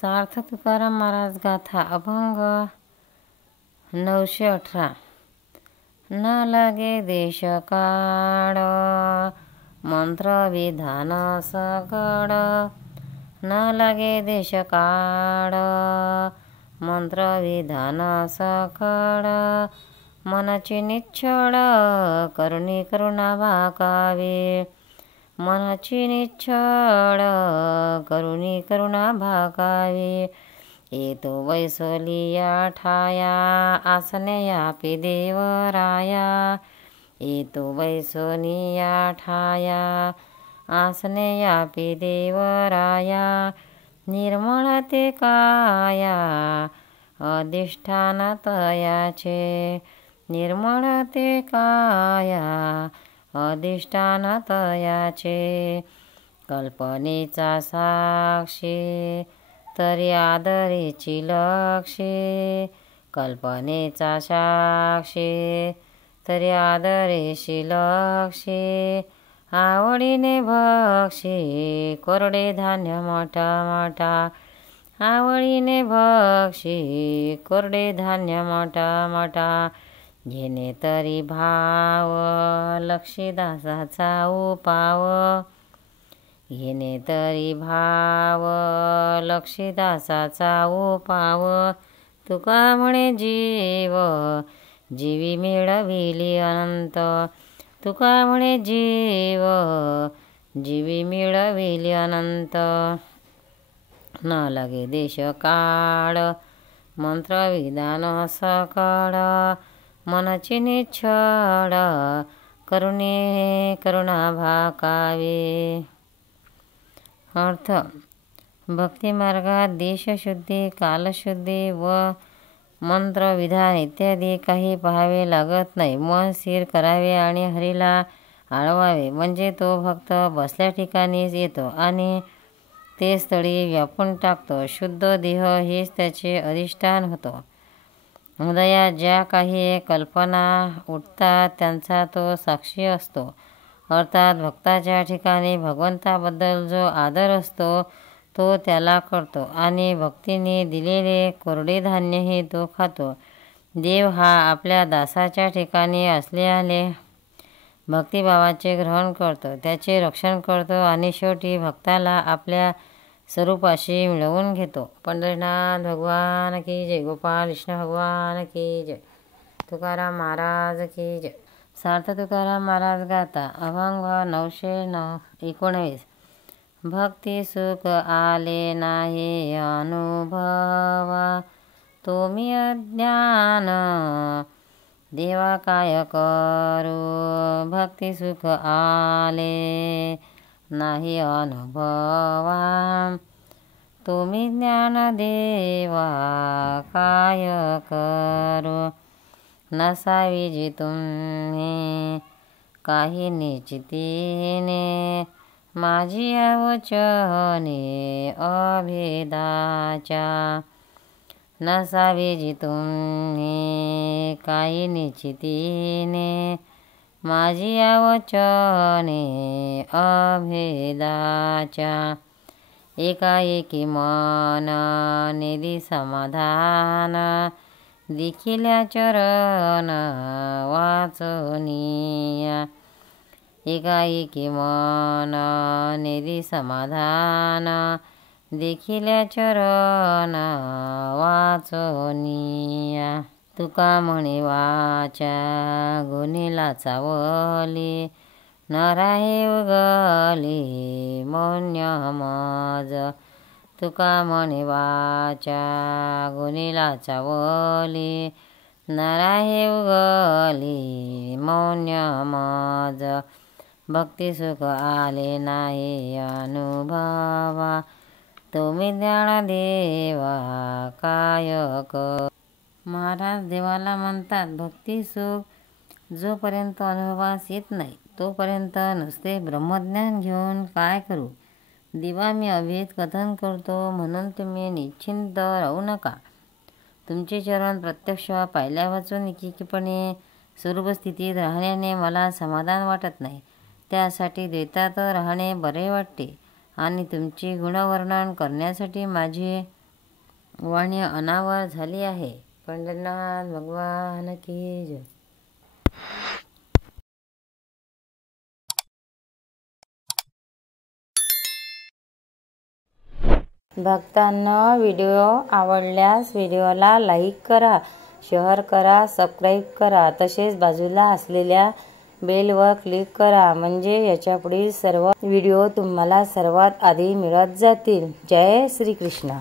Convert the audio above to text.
सार्थ तुकाराम महाराज गाथा अभंग 918. न लागे देश काळ मंत्र विधान सकळ. न लागे देश काळ मंत्र विधान सकळ. मनाची निच्छळ करुणी करुणा भाकावे. मनाची निच्छळ करुणी करुणा भाकावे. येतो वैसोलिया ठाया आसने यापी देवराया. येतो वैसोनिया ठाया आसने यापी देवराया. निर्मळ ते काया अधिष्ठान तयाचे. निर्मळ ते काया अधिष्ठान तयाचे. कल्पनेचा साक्षी तरी आदरीची लक्षी. कल्पनेचा साक्षी तरी आदरीची लक्षी. आवडीने भक्षी कोरडे धान्य मोठा मोठा. आवडीने भक्षी कोरडे धान्य मोठा मोठा. घेणे तरी भाव लक्षीदासाचा उपाव. घेणे तरी भाव लक्षीदासाचा उपाव. तुका म्हणे जीव जीवी मिळविली अनंत. तुका म्हणे जीव जीवी मिळविली अनंत. न लागे देश काळ मंत्र विधान सकळ. मनाची निच्छळ करुणी करुणा भाकावे. अर्थ भक्तिमार्गात देशशुद्धी कालशुद्धी व मंत्रविधान इत्यादी काही पाहावे लागत नाही. मन स्थिर करावे आणि हरीला आळवावे म्हणजे तो भक्त बसल्या ठिकाणीच येतो आणि ते स्थळी व्यापून टाकतो. शुद्ध देह हेच त्याचे अधिष्ठान होतो. हृदयात ज्या काही कल्पना उठतात त्यांचा तो साक्षी असतो. अर्थात भक्ताच्या ठिकाणी भगवंताबद्दल जो आदर असतो तो त्याला कळतो आणि भक्तीने दिलेले कोरडे धान्यही तो खातो. देव हा आपल्या दासाच्या ठिकाणी असल्याने भक्तिभावाचे ग्रहण करतो, त्याचे रक्षण करतो आणि शेवटी भक्ताला आपल्या स्वरूपाशी मिळवून घेतो. पंढरीनाथ भगवान की जय. गोपाल कृष्ण भगवान की जय. तुकाराम की जय. सार्थ तुकाराम महाराज गाथा अभंग 919. भक्ती सुख आले नाही अनुभवा. तुम्ही अज्ञान देवा काय करू. भक्ती सुख आले नाही अनुभवा. तुम्ही ज्ञान देवा काय करू. नसावी जी तुम्ही काही निश्चितीने. माझी अवचने अभेदाच्या. नसावी जी तुम्ही काही निश्चितीने. माझी अवचने अभेदाच्या. एकाएकी मन निधी समाधान. दिखिल्या चरण वाचनिया. एकाएकी मन निधी समाधान. देखिल्या चरण वाचनिया. तुका म्हणे वाचा गुणीला चावली. न राहे उगली मौन्य मज. तुका म्हणे वाचा गुणीला चावली. न राहे उगली मौन्य मज. भक्ती सुख आले नाही अनुभवा. तुम्ही ज्ञान देवा काय कर. महाराज देवाला म्हणतात, भक्ती सुख जोपर्यंत अनुभवास येत नाही तोपर्यंत नुसते ब्रह्मज्ञान घेऊन काय करू. दिवा मी अभेद कथन करतो म्हणून तुम्ही निश्चिंत राहू नका. तुमचे चरण प्रत्यक्ष पाहिल्या वाचून एकीपणे स्वरूपस्थितीत राहण्याने मला समाधान वाटत नाही. त्यासाठी द्वैतात राहणे बरे वाटते आणि तुमचे गुणवर्णन करण्यासाठी माझे वाणी अनावर झाली आहे। पंढरनाथ भगवान की जय। भक्तांनो, व्हिडिओ आवडल्यास व्हिडिओला लाईक करा, शेअर करा, सबस्क्राईब करा, तसेच बाजूला असलेल्या बेलवर क्लिक करा, म्हणजे याच्यापुढील सर्व व्हिडिओ तुम्हाला सर्वात आधी मिळत जातील। जय श्री कृष्ण।